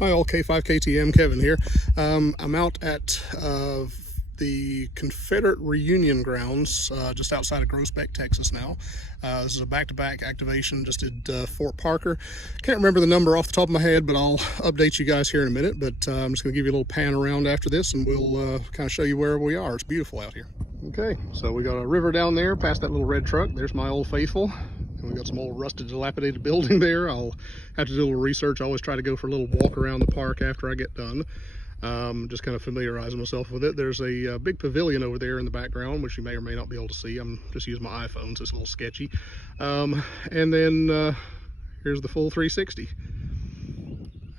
Hi all, K5KTM, Kevin here. I'm out at the Confederate reunion grounds just outside of Groesbeck, Texas now. This is a back-to-back activation, just did Fort Parker. Can't remember the number off the top of my head, but I'll update you guys here in a minute. But I'm just going to give you a little pan around after this, and we'll kind of show you where we are. It's beautiful out here. Okay, so we got a river down there past that little red truck. There's my old faithful. And we got some old rusted, dilapidated building there. I'll have to do a little research. I always try to go for a little walk around the park after I get done. Just kind of familiarizing myself with it. There's a big pavilion over there in the background, which you may or may not be able to see. I'm just using my iPhone, so it's a little sketchy. And then here's the full 360.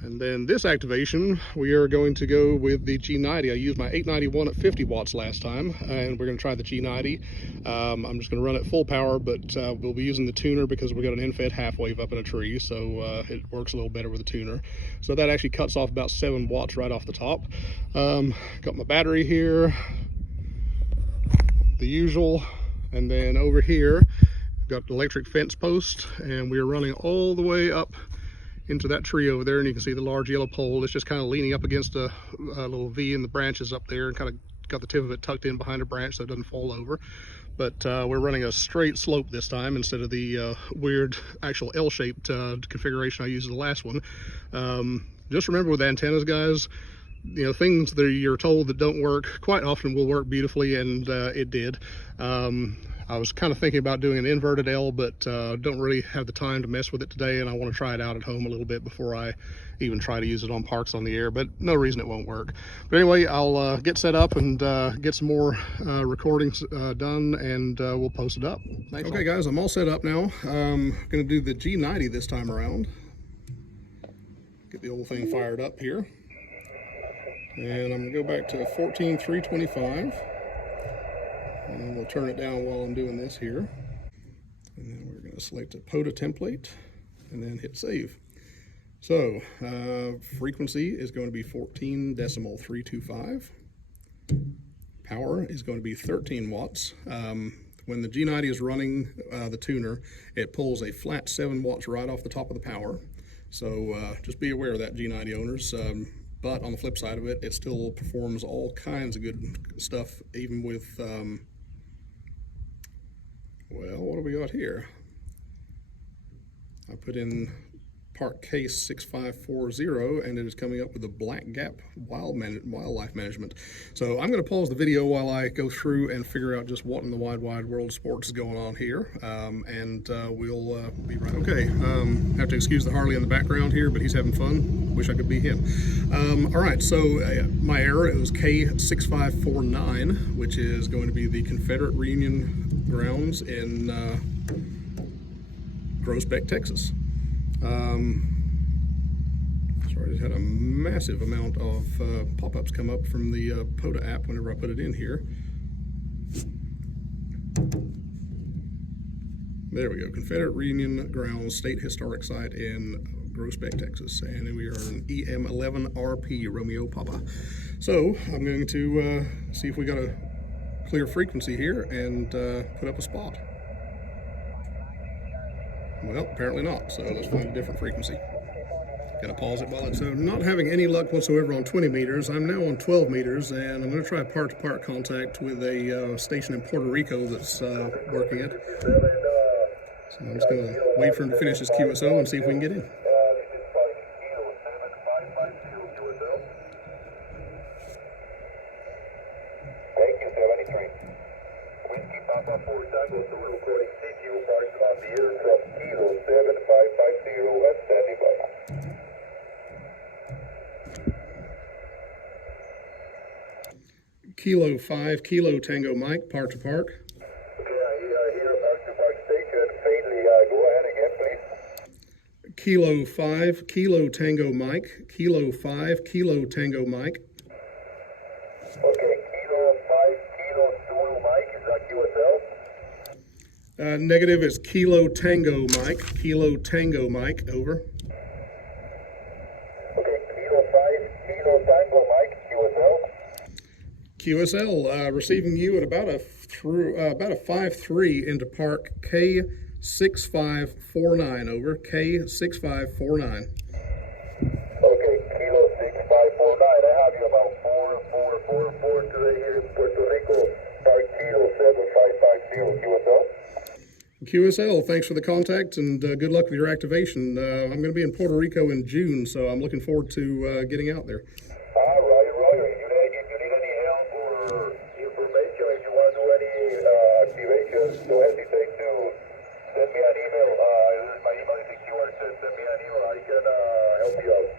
And then this activation, we are going to go with the G90. I used my 891 at 50 watts last time, and we're going to try the G90. I'm just going to run it full power, but we'll be using the tuner because we got an end-fed half wave up in a tree, so it works a little better with the tuner. So that actually cuts off about 7 watts right off the top. Got my battery here, the usual, and then over here, got the electric fence post, and we are running all the way up into that tree over there, and you can see the large yellow pole. It's just kind of leaning up against a little V in the branches up there, and kind of got the tip of it tucked in behind a branch so it doesn't fall over. But we're running a straight slope this time instead of the weird actual L-shaped configuration I used in the last one. Just remember with antennas, guys, you know, things that you're told that don't work quite often will work beautifully, and it did. I was kind of thinking about doing an inverted L, but don't really have the time to mess with it today, and I want to try it out at home a little bit before I even try to use it on parks on the air, but no reason it won't work. But anyway, I'll get set up and get some more recordings done, and we'll post it up. Thanks. Okay guys, I'm all set up now. I'm going to do the G90 this time around. Get the old thing fired up here. And I'm going to go back to 14.325. And we'll turn it down while I'm doing this here. And then we're going to select a POTA template and then hit save. So frequency is going to be 14.325. Power is going to be 13 watts. When the G90 is running the tuner, it pulls a flat 7 watts right off the top of the power. So just be aware of that, G90 owners. But on the flip side of it, it still performs all kinds of good stuff, even with well, what do we got here? I put in part K-6549, and it is coming up with the black gap wildlife management. So I'm going to pause the video while I go through and figure out just what in the wide world of sports is going on here, and we'll be right. Okay, have to excuse the Harley in the background here, but he's having fun. Wish I could be him. All right, so my error, it was K-6549, which is going to be the Confederate reunion grounds in Groesbeck, Texas. Sorry, I had a massive amount of pop-ups come up from the POTA app whenever I put it in here. There we go, Confederate Reunion Grounds State Historic Site in Groesbeck, Texas, and we are an EM11RP, Romeo Papa. So I'm going to see if we got a clear frequency here and put up a spot. Well, apparently not, so let's find a different frequency. Gotta pause it while it's not having any luck whatsoever on 20 meters. I'm now on 12 meters, and I'm gonna try part-to-part contact with a station in Puerto Rico that's working it. So I'm just gonna wait for him to finish his QSO and see if we can get in. Thank you, 73. Whiskey Papa 4 Tango, so we're recording CQ parked on the air from Kilo 7550 and standing by. Kilo 5, Kilo Tango Mike, park to park. Okay, I hear a park to park station faintly. Go ahead again, please. Kilo 5, Kilo Tango Mike, Kilo 5, Kilo Tango Mike. Okay, Kilo 5, Kilo Zulu Mike, is that QSL? Negative is Kilo Tango Mike, Kilo Tango Mike, over. Okay, Kilo 5, Kilo Tango Mike, QSL. QSL, receiving you at about a 5.3 into park K-6549, over, K-6549. Okay, Kilo right here in Puerto Rico, Park Kilo 7550 QSL. QSL, thanks for the contact and good luck with your activation. I'm going to be in Puerto Rico in June, so I'm looking forward to getting out there. Roger. If you need any help or information, if you want to do any activations, don't hesitate to send me an email. My email is secure, so send me an email. I can help you out.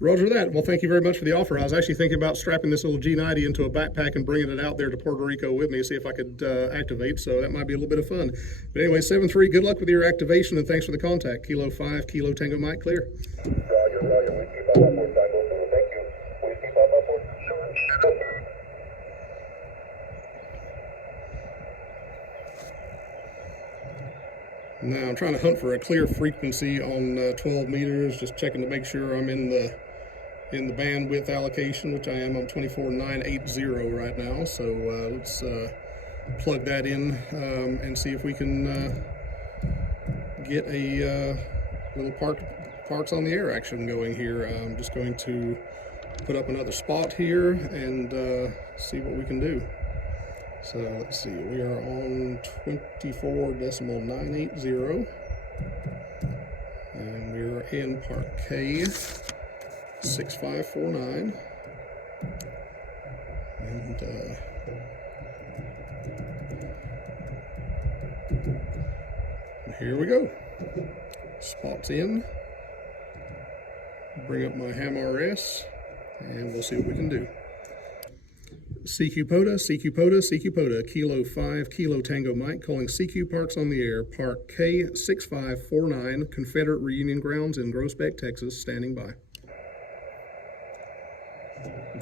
Roger that. Well, thank you very much for the offer. I was actually thinking about strapping this little G90 into a backpack and bringing it out there to Puerto Rico with me, see if I could activate, so that might be a little bit of fun. But anyway, 7-3, good luck with your activation, and thanks for the contact. Kilo 5, Kilo Tango Mike, clear. Roger. We keep on board, Tango. Thank you. We keep on board. Now I'm trying to hunt for a clear frequency on 12 meters, just checking to make sure I'm in the bandwidth allocation, which I am. I'm 24.980 right now, so let's plug that in and see if we can get a little parks on the air action going here. I'm just going to put up another spot here and see what we can do. So let's see, we are on 24.980 and we're in Park K-6549 and here we go. Spots in, bring up my ham RS and we'll see what we can do. CQ POTA, Kilo 5, Kilo Tango Mike, calling CQ Parks on the air, Park K-6549, Confederate Reunion Grounds in Groesbeck, Texas, standing by.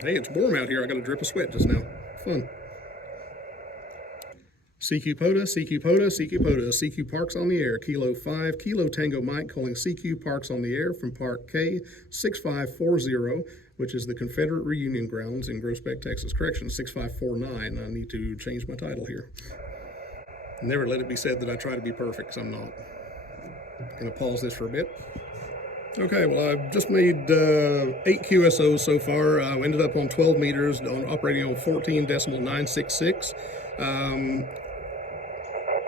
Hey, it's warm out here. I got a drip of sweat just now. Fun. CQ POTA, CQ Parks on the air, Kilo 5, Kilo Tango Mike, calling CQ Parks on the air from Park K-6540, which is the Confederate Reunion Grounds in Groesbeck, Texas. Correction, 6549. I need to change my title here. Never let it be said that I try to be perfect, because I'm not. Gonna pause this for a bit. Okay, well, I've just made 8 QSOs so far. I ended up on 12 meters, operating on 14.966.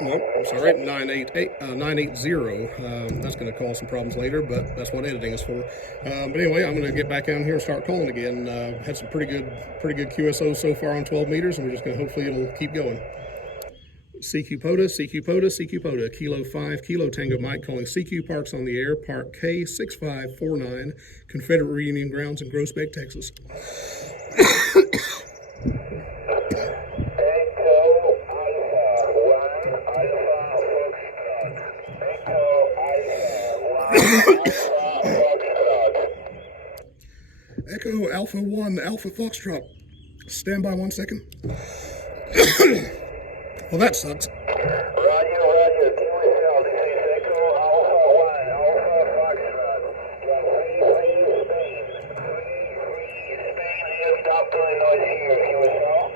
Nope, I'm sorry, 980. That's going to cause some problems later, but that's what editing is for. But anyway, I'm going to get back down here and start calling again. Had some pretty good QSOs so far on 12 meters, and we're just going to hopefully it'll keep going. CQ POTA, Kilo 5, Kilo Tango Mike, calling CQ Parks on the air, Park K-6549, Confederate Reunion Grounds in Groesbeck, Texas. Echo Alpha 1, Alpha Foxtrot. Stand by 1 second. Well, that sucks. Roger. QSL, this is Echo Alpha 1, Alpha Foxtrot. Please stop doing noise here, QSL.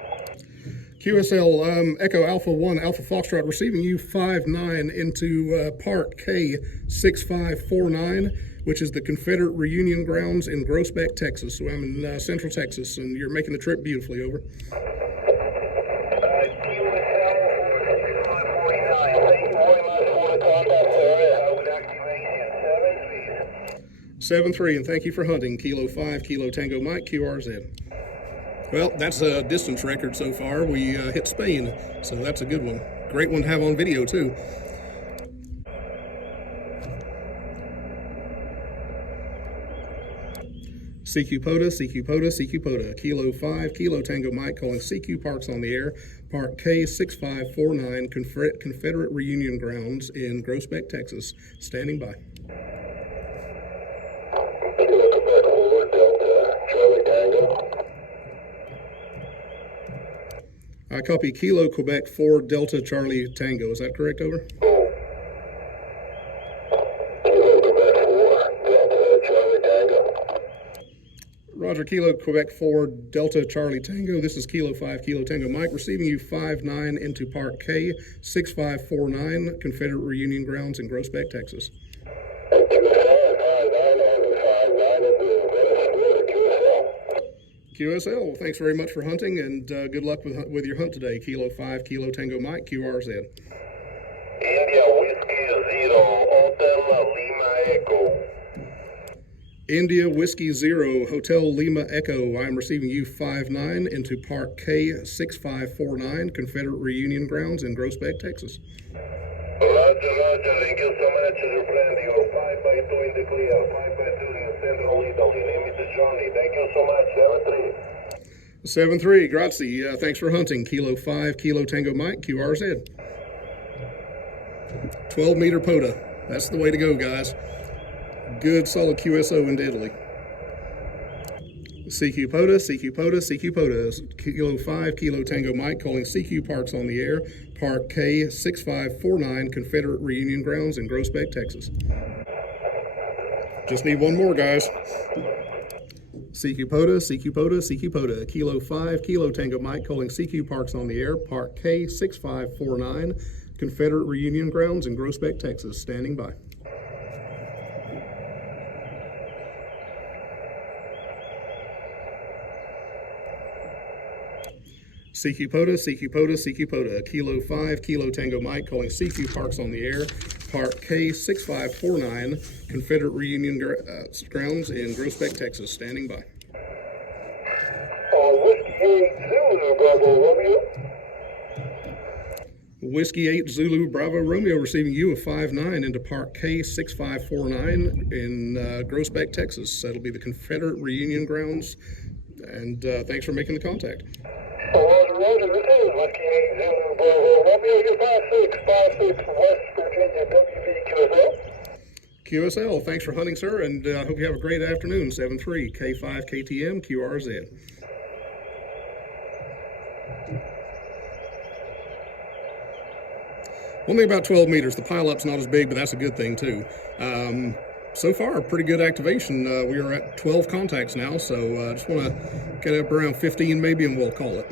QSL, Echo Alpha 1, Alpha Foxtrot, receiving you 5-9 into Park K-6549, which is the Confederate Reunion Grounds in Groesbeck, Texas. So I'm in Central Texas, and you're making the trip beautifully, over. Seven 3, and thank you for hunting. Kilo 5, Kilo Tango Mike, QRZ. Well, that's a distance record so far. We hit Spain, so that's a good one. Great one to have on video, too. CQ POTA, Kilo 5, Kilo Tango Mike, calling CQ Parks on the air, Park K-6549, Confederate Reunion Grounds in Groesbeck, Texas. Standing by. I copy Kilo Quebec 4 Delta Charlie Tango. Is that correct, over? Roger, Kilo Quebec 4 Delta Charlie Tango. This is Kilo 5 Kilo Tango Mike, receiving you 5-9 into Park K-6549, Confederate Reunion Grounds in Groesbeck, Texas. QSL, thanks very much for hunting, and good luck with your hunt today. Kilo 5, Kilo Tango Mike, QRZ. India Whiskey Zero, Hotel Lima Echo. India Whiskey 0, Hotel Lima Echo. I'm receiving you 5-9 into Park K-6549, Confederate Reunion Grounds in Groesbeck, Texas. Roger, thank you so much. Reply you 5x2 in the clear, 5x2 in the central Italy. Name is Johnny. Thank you so much. 7-3. 7-3, grazie. Thanks for hunting. Kilo 5, Kilo Tango Mike, QRZ. 12-meter POTA. That's the way to go, guys. Good, solid QSO in Italy. CQ POTA, CQ POTA, CQ POTA. Kilo 5, Kilo Tango Mike, calling CQ Parks on the air. Park K-6549, Confederate Reunion Grounds in Groesbeck, Texas. Just need one more, guys. CQ POTA, CQ POTA, CQ POTA. Kilo 5, Kilo Tango Mike, calling CQ Parks on the air. Park K-6549, Confederate Reunion Grounds in Groesbeck, Texas. Standing by. CQ POTA, CQ POTA, CQ POTA. Kilo 5, Kilo Tango Mike, calling CQ Parks on the air. Park K-6549, Confederate Reunion Grounds in Groesbeck, Texas. Standing by. Whiskey 8 Zulu, Bravo Romeo. Whiskey 8 Zulu Bravo Romeo, receiving you a 5-9 into Park K-6549 in Groesbeck, Texas. That'll be the Confederate Reunion Grounds. And thanks for making the contact. Roger, this is Whiskey 8 Zulu Bravo Romeo. You're 56 West Virginia, WV QSL. QSL, thanks for hunting, sir, and I hope you have a great afternoon. 7-3, K5 KTM, QRZ. One thing about 12 meters, the pileup's not as big, but that's a good thing, too. So far, pretty good activation. We are at 12 contacts now, so I just want to get up around 15 maybe, and we'll call it.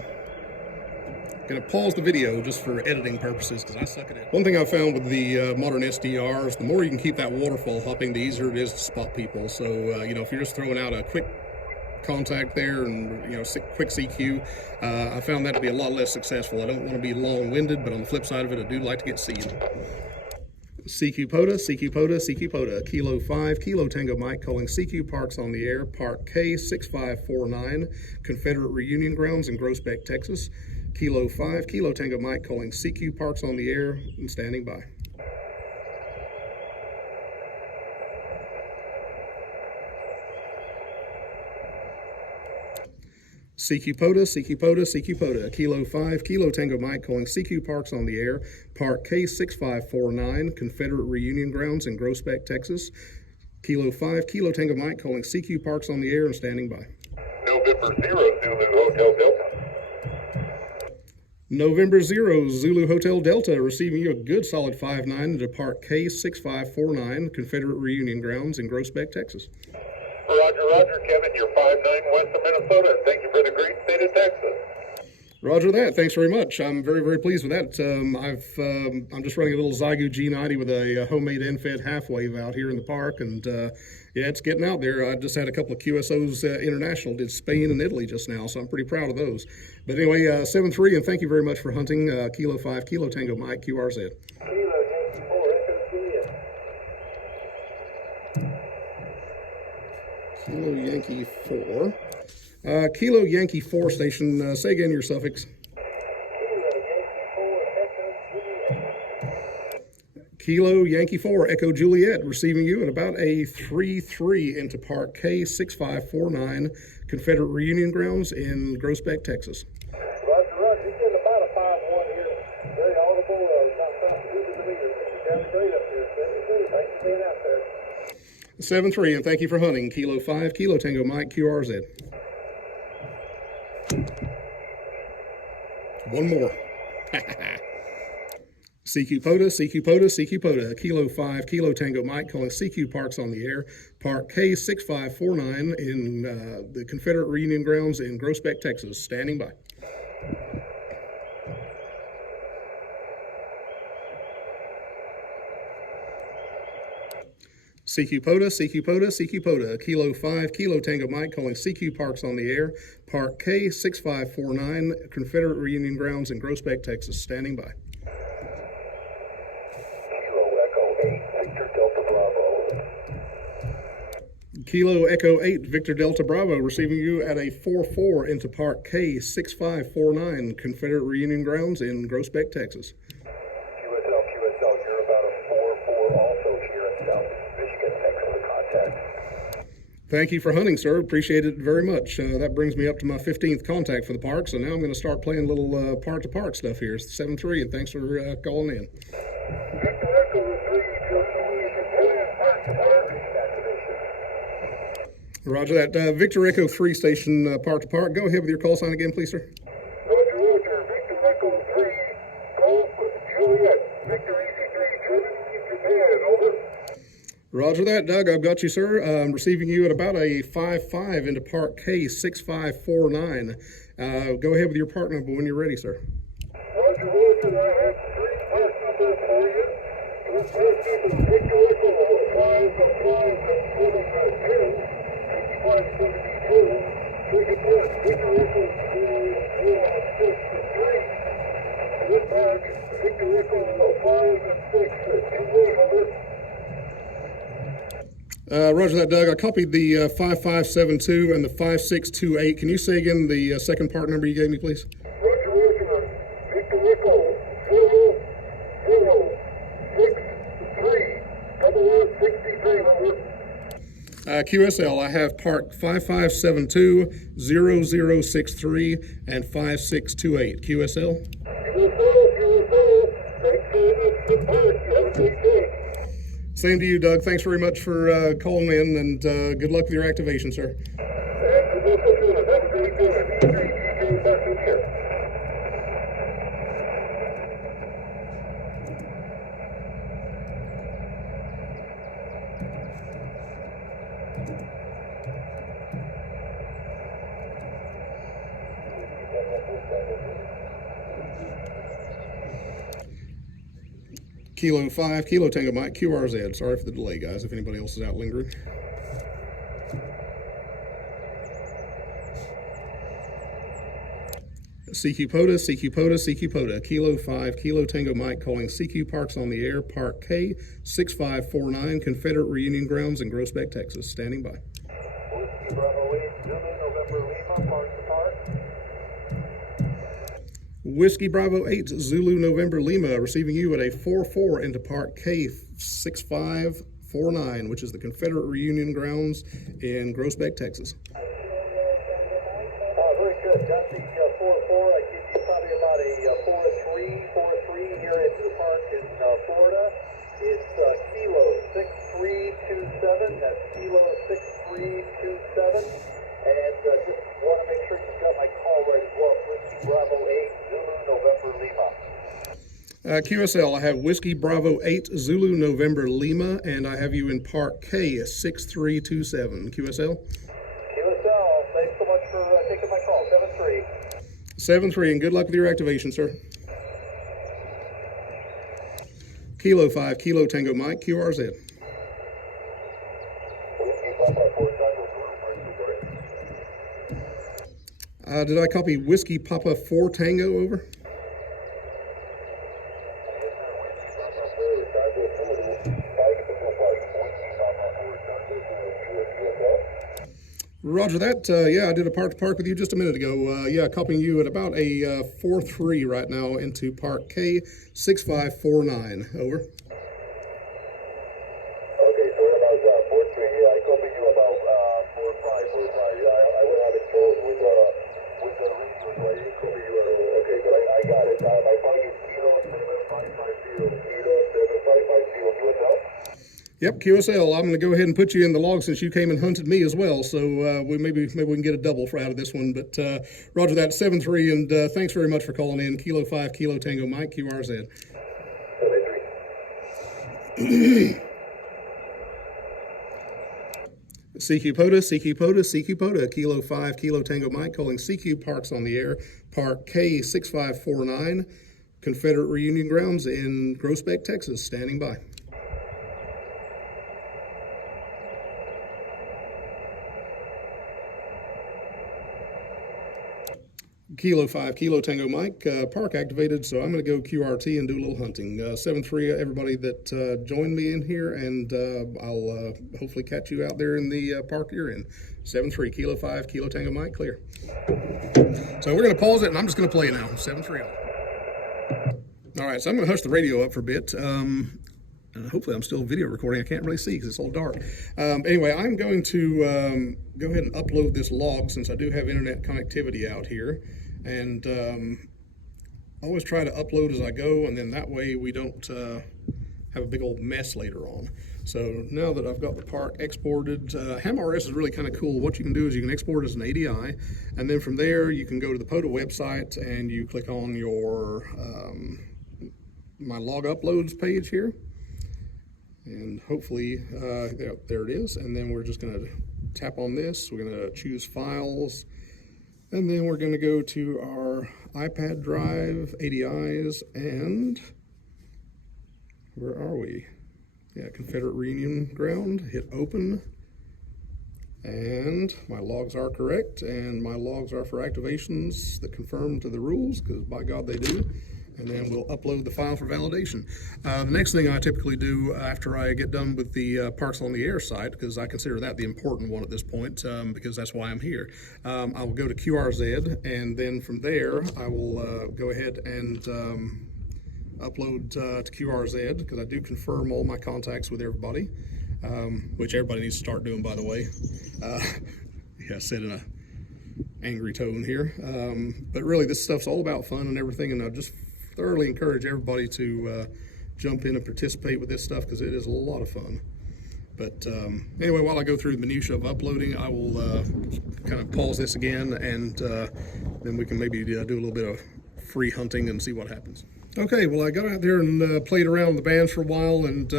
Gonna pause the video just for editing purposes because I suck at it. One thing I found with the modern SDRs, the more you can keep that waterfall hopping, the easier it is to spot people. So, you know, if you're just throwing out a quick contact there and, you know, quick CQ, I found that to be a lot less successful. I don't want to be long-winded, but on the flip side of it, I do like to get seen. CQ POTA, CQ POTA, CQ POTA. Kilo 5, Kilo Tango Mike, calling CQ Parks on the air. Park K-6549, Confederate Reunion Grounds in Groesbeck, Texas. Kilo 5, Kilo Tango Mike, calling CQ Parks on the air and standing by. CQ POTA, CQ POTA, CQ POTA. Kilo 5, Kilo Tango Mike, calling CQ Parks on the air. Park K-6549, Confederate Reunion Grounds in Groesbeck, Texas. Kilo 5, Kilo Tango Mike, calling CQ Parks on the air and standing by. November 0 Zulu Hotel Delta. November 0 Zulu Hotel Delta, receiving you a good solid 5-9 into Park K-6549, Confederate Reunion Grounds in Groesbeck, Texas. Roger, Kevin, you're 5-9 west of Minnesota, and thank you for the great state of Texas. Roger that. Thanks very much. I'm very, very pleased with that. I'm just running a little Xiegu G90 with a homemade end-fed half-wave out here in the park, and yeah, it's getting out there. I just had a couple of QSOs international, did Spain and Italy just now, so I'm pretty proud of those. But anyway, 7-3, and thank you very much for hunting. Kilo 5, Kilo Tango Mike, QRZ. Kilo Yankee 4. Kilo Yankee 4 station. Say again your suffix. Kilo Yankee 4 Echo Juliet, receiving you at about a 3-3 into Park K-6549, Confederate Reunion Grounds in Groesbeck, Texas. Roger, you're getting about a 5-1 here. Very audible, not something good to the meter. You're great up here. Thanks for being out there. 7-3, and thank you for hunting. Kilo 5, Kilo Tango Mike, QRZ. One more. CQ POTA, CQ POTA, CQ POTA. Kilo 5, Kilo Tango Mike, calling CQ Parks on the air. Park K-6549 in the Confederate Reunion Grounds in Groesbeck, Texas. Standing by. CQ POTA, CQ POTA, CQ POTA, Kilo 5, Kilo Tango Mike calling CQ Parks on the air, Park K-6549, Confederate Reunion Grounds in Groesbeck, Texas, standing by. Kilo Echo 8, Victor Delta Bravo, receiving you at a 4-4 into Park K-6549, Confederate Reunion Grounds in Groesbeck, Texas. QSL, you're about a 4-4 also here in Southeast Michigan. Thanks for the contact. Thank you for hunting, sir. Appreciate it very much. That brings me up to my 15th contact for the park, so now I'm going to start playing a little park-to-park stuff here. It's 7-3, and thanks for calling in. Roger that. Victor Echo 3 station park-to-park. Go ahead with your call sign again, please, sir. Roger, Victor Echo 3, Golf Juliet, Victor EC3, German, Japan, over. Roger that, Doug. I've got you, sir. I'm receiving you at about a 5-5 into Park K-6549. Go ahead with your part number when you're ready, sir. Roger, I have 3 part numbers for you. Your part number is Victor Echo 5, 10, 6572. Second part, Victor Echo 4, 6, 3. This part, Victor Echo 5 and 6, 2 over. Roger that, Doug. I copied the 5572 and the 5628. Can you say again the second part number you gave me, please? Roger, Victor Echo 0063, 63, over. QSL, I have Park 5572, 0063, and 5628. QSL? Same to you, Doug. Thanks very much for calling in, and good luck with your activation, sir. Kilo 5, Kilo Tango Mike, QRZ. Sorry for the delay, guys, if anybody else is out lingering. CQ POTA, CQ POTA, CQ POTA, Kilo 5, Kilo Tango Mike calling CQ Parks on the air, Park K-6549, Confederate Reunion Grounds in Groesbeck, Texas. Standing by. Whiskey Bravo 8, November Lima, Park to Park. Whiskey Bravo 8, Zulu November Lima, receiving you at a 4-4 into Park K-6549, which is the Confederate Reunion Grounds in Groesbeck, Texas. Very good. Got the 4-4. I give you probably about a 4-3 here into the park in Florida. It's Kilo 6327. That's Kilo 6327. And just want to make sure you've got my call right as well. Whiskey Bravo 8, Zulu November Lima. QSL, I have Whiskey Bravo 8, Zulu November Lima, and I have you in Park K-6327. QSL? QSL, thanks so much for taking my call. 7-3. 7-3, and good luck with your activation, sir. Kilo 5, Kilo Tango Mike, QRZ. Did I copy Whiskey Papa 4 Tango over? Roger that. Yeah, I did a park with you just a minute ago. Yeah, copying you at about a 4-3 right now into Park K-6549. Over. Okay, so what about 4-3? Yeah, I copied you about 4-5. I went out and chose with the radio, so I didn't copy you at all. Okay, but I got it. My phone is Kilo 7550, Kilo 7550. QSL? Yep, QSL. I'm going to go ahead and put you in the log since you came and hunted me as well. So maybe we can get a double out of this one. But Roger that, 7-3, and thanks very much for calling in. Kilo 5, Kilo Tango Mike, QRZ. 7-3. CQ POTA, CQ POTA, CQ POTA, Kilo 5, Kilo Tango Mike, calling CQ Parks on the air, Park K-6549, Confederate Reunion Grounds in Groesbeck, Texas, standing by. Kilo 5, Kilo Tango Mike, park activated, so I'm going to go QRT and do a little hunting. 7-3, everybody that joined me in here, and I'll hopefully catch you out there in the park you're in. 7-3, Kilo 5, Kilo Tango Mike, clear. So we're going to pause it, and I'm just going to play now. 7-3. All right, so I'm going to hush the radio up for a bit. Hopefully I'm still video recording. I can't really see because it's all dark. Anyway, I'm going to go ahead and upload this log since I do have internet connectivity out here. And always try to upload as I go, and then that way we don't have a big old mess later on. So now that I've got the park exported, ARRL is really kind of cool. What you can do is you can export it as an ADI, and then from there you can go to the POTA website and you click on your my log uploads page here. And hopefully, there it is. And then we're just going to tap on this. We're going to choose files. And then we're going to go to our iPad drive, ADIs, and where are we? Yeah, Confederate Reunion Ground. Hit open. And my logs are correct. And my logs are for activations that conform to the rules, because by God they do. And then we'll upload the file for validation. The next thing I typically do after I get done with the Parks on the Air site, because I consider that the important one at this point, because that's why I'm here, I will go to QRZ, and then from there I will go ahead and upload to QRZ, because I do confirm all my contacts with everybody, which everybody needs to start doing, by the way. Yeah, I said in an angry tone here. But really, this stuff's all about fun and everything, and I just thoroughly encourage everybody to jump in and participate with this stuff, because it is a lot of fun. But anyway, while I go through the minutia of uploading, I will kind of pause this again, and then we can maybe do a little bit of free hunting and see what happens. Okay, well, I got out there and played around with the bands for a while, and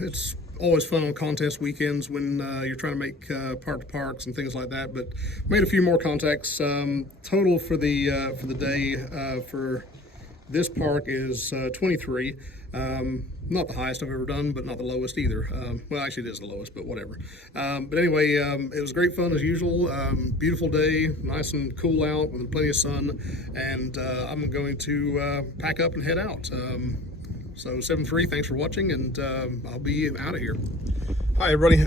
it's always fun on contest weekends when you're trying to make park to parks and things like that. But made a few more contacts. Total for the day for this park is 23. Not the highest I've ever done, but not the lowest either. Well, actually it is the lowest, but whatever. But anyway, it was great fun as usual. Beautiful day, nice and cool out with plenty of sun, and I'm going to pack up and head out. So 7-3, thanks for watching, and I'll be out of here. Hi everybody.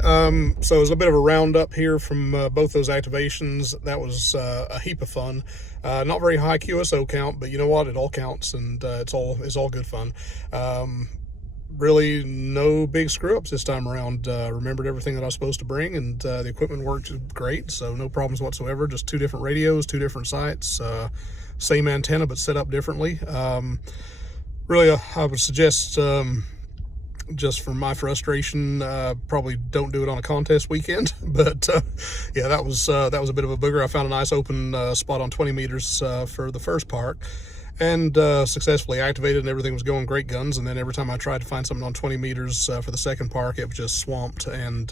So it was a bit of a roundup here from both those activations. That was a heap of fun. Not very high QSO count, but you know what? It all counts, and it's all good fun. Really no big screw ups this time around. Remembered everything that I was supposed to bring, and the equipment worked great, so no problems whatsoever. Just 2 different radios, 2 different sites, same antenna but set up differently. Really, I would suggest, just from my frustration, probably don't do it on a contest weekend. But yeah, that was a bit of a booger. I found a nice open spot on 20 meters for the first park, and successfully activated, and everything was going great guns. And then every time I tried to find something on 20 meters for the second park, it was just swamped. And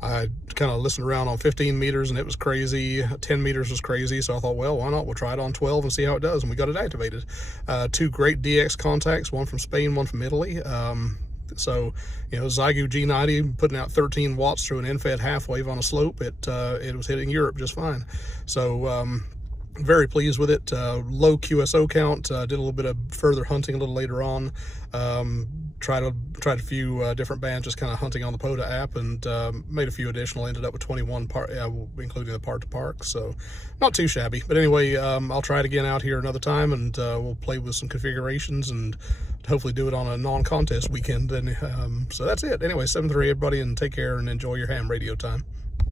I kind of listened around on 15 meters, and it was crazy. 10 meters was crazy, so I thought, well, why not? We'll try it on 12 and see how it does, and we got it activated. 2 great DX contacts, one from Spain, one from Italy. So, you know, Xiegu G90 putting out 13 watts through an end-fed half wave on a slope. It was hitting Europe just fine. So, very pleased with it. Low QSO count. Did a little bit of further hunting a little later on. Tried a few different bands, just kind of hunting on the POTA app, and made a few additional. Ended up with 21 including the part to park, so not too shabby. But anyway, I'll try it again out here another time, and we'll play with some configurations and hopefully do it on a non-contest weekend. And so that's it. Anyway, 7-3 everybody, and take care and enjoy your ham radio time.